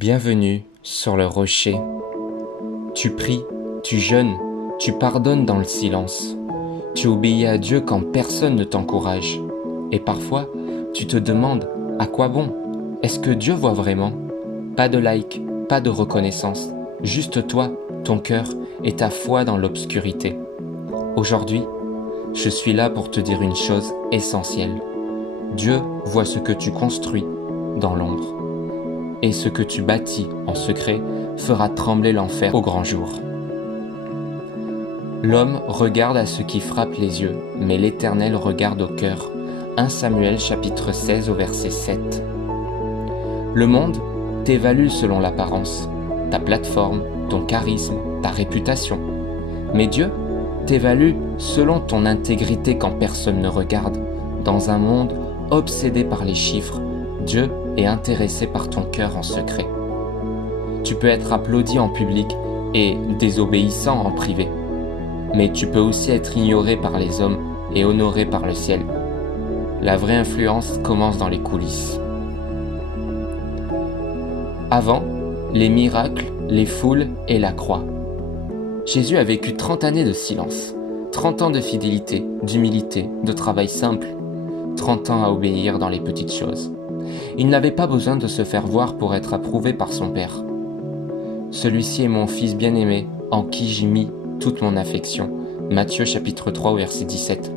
Bienvenue sur le rocher. Tu pries, tu jeûnes, tu pardonnes dans le silence. Tu obéis à Dieu quand personne ne t'encourage. Et parfois, tu te demandes à quoi bon? Est-ce que Dieu voit vraiment? Pas de like, pas de reconnaissance, juste toi, ton cœur et ta foi dans l'obscurité. Aujourd'hui, je suis là pour te dire une chose essentielle. Dieu voit ce que tu construis dans l'ombre. Et ce que tu bâtis en secret fera trembler l'enfer au grand jour. L'homme regarde à ce qui frappe les yeux, mais l'Éternel regarde au cœur. 1 Samuel chapitre 16 au verset 7. Le monde t'évalue selon l'apparence, ta plateforme, ton charisme, ta réputation. Mais Dieu t'évalue selon ton intégrité quand personne ne regarde. Dans un monde obsédé par les chiffres, Dieu est intéressé par ton cœur en secret. Tu peux être applaudi en public et désobéissant en privé. Mais tu peux aussi être ignoré par les hommes et honoré par le ciel. La vraie influence commence dans les coulisses. Avant, les miracles, les foules et la croix. Jésus a vécu 30 années de silence, 30 ans de fidélité, d'humilité, de travail simple, 30 ans à obéir dans les petites choses. Il n'avait pas besoin de se faire voir pour être approuvé par son Père. Celui-ci est mon Fils bien-aimé, en qui j'ai mis toute mon affection. Matthieu chapitre 3 verset 17.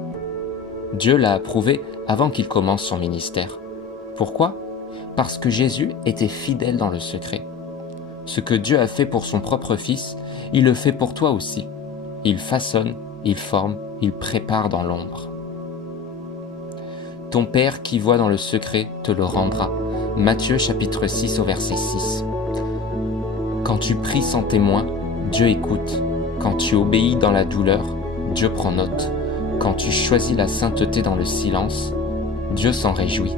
Dieu l'a approuvé avant qu'il commence son ministère. Pourquoi? Parce que Jésus était fidèle dans le secret. Ce que Dieu a fait pour son propre Fils, il le fait pour toi aussi. Il façonne, il forme, il prépare dans l'ombre. Ton Père qui voit dans le secret te le rendra. Matthieu chapitre 6 au verset 6. Quand tu pries sans témoin, Dieu écoute. Quand tu obéis dans la douleur, Dieu prend note. Quand tu choisis la sainteté dans le silence, Dieu s'en réjouit.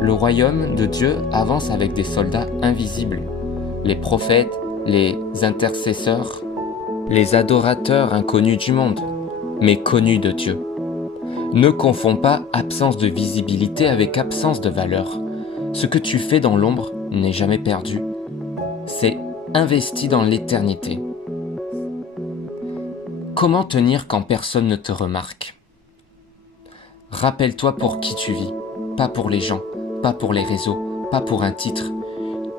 Le royaume de Dieu avance avec des soldats invisibles. Les prophètes, les intercesseurs, les adorateurs inconnus du monde, mais connus de Dieu. Ne confonds pas absence de visibilité avec absence de valeur. Ce que tu fais dans l'ombre n'est jamais perdu. C'est investi dans l'éternité. Comment tenir quand personne ne te remarque? Rappelle-toi pour qui tu vis, pas pour les gens, pas pour les réseaux, pas pour un titre.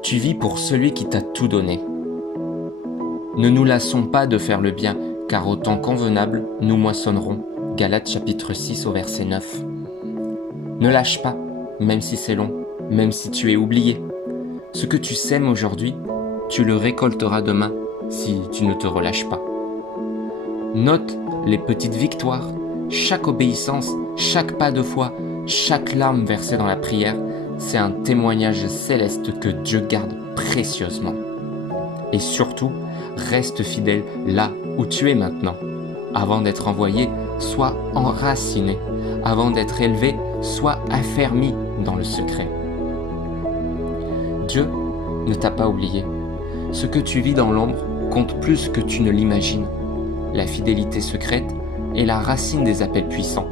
Tu vis pour celui qui t'a tout donné. Ne nous lassons pas de faire le bien, car au temps convenable, nous moissonnerons. Galates chapitre 6 au verset 9. Ne lâche pas, même si c'est long, même si tu es oublié. Ce que tu sèmes aujourd'hui, tu le récolteras demain si tu ne te relâches pas. Note les petites victoires, chaque obéissance, chaque pas de foi, chaque larme versée dans la prière, c'est un témoignage céleste que Dieu garde précieusement. Et surtout, reste fidèle là où tu es maintenant. Avant d'être envoyé, sois enraciné. Avant d'être élevé, sois affermi dans le secret. Dieu ne t'a pas oublié. Ce que tu vis dans l'ombre compte plus que tu ne l'imagines. La fidélité secrète est la racine des appels puissants.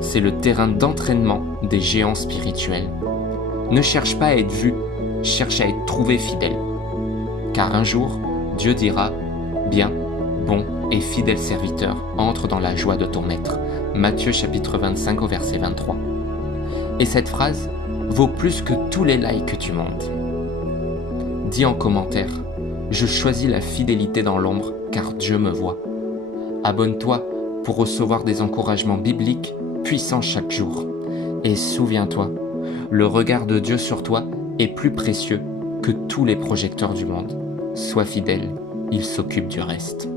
C'est le terrain d'entraînement des géants spirituels. Ne cherche pas à être vu, cherche à être trouvé fidèle. Car un jour, Dieu dira « Bien, bon et fidèle serviteur, entre dans la joie de ton maître. » Matthieu chapitre 25 au verset 23. Et cette phrase vaut plus que tous les likes que tu montes. Dis en commentaire « Je choisis la fidélité dans l'ombre car Dieu me voit. » Abonne-toi pour recevoir des encouragements bibliques puissants chaque jour. Et souviens-toi, le regard de Dieu sur toi est plus précieux que tous les projecteurs du monde. Sois fidèle, il s'occupe du reste.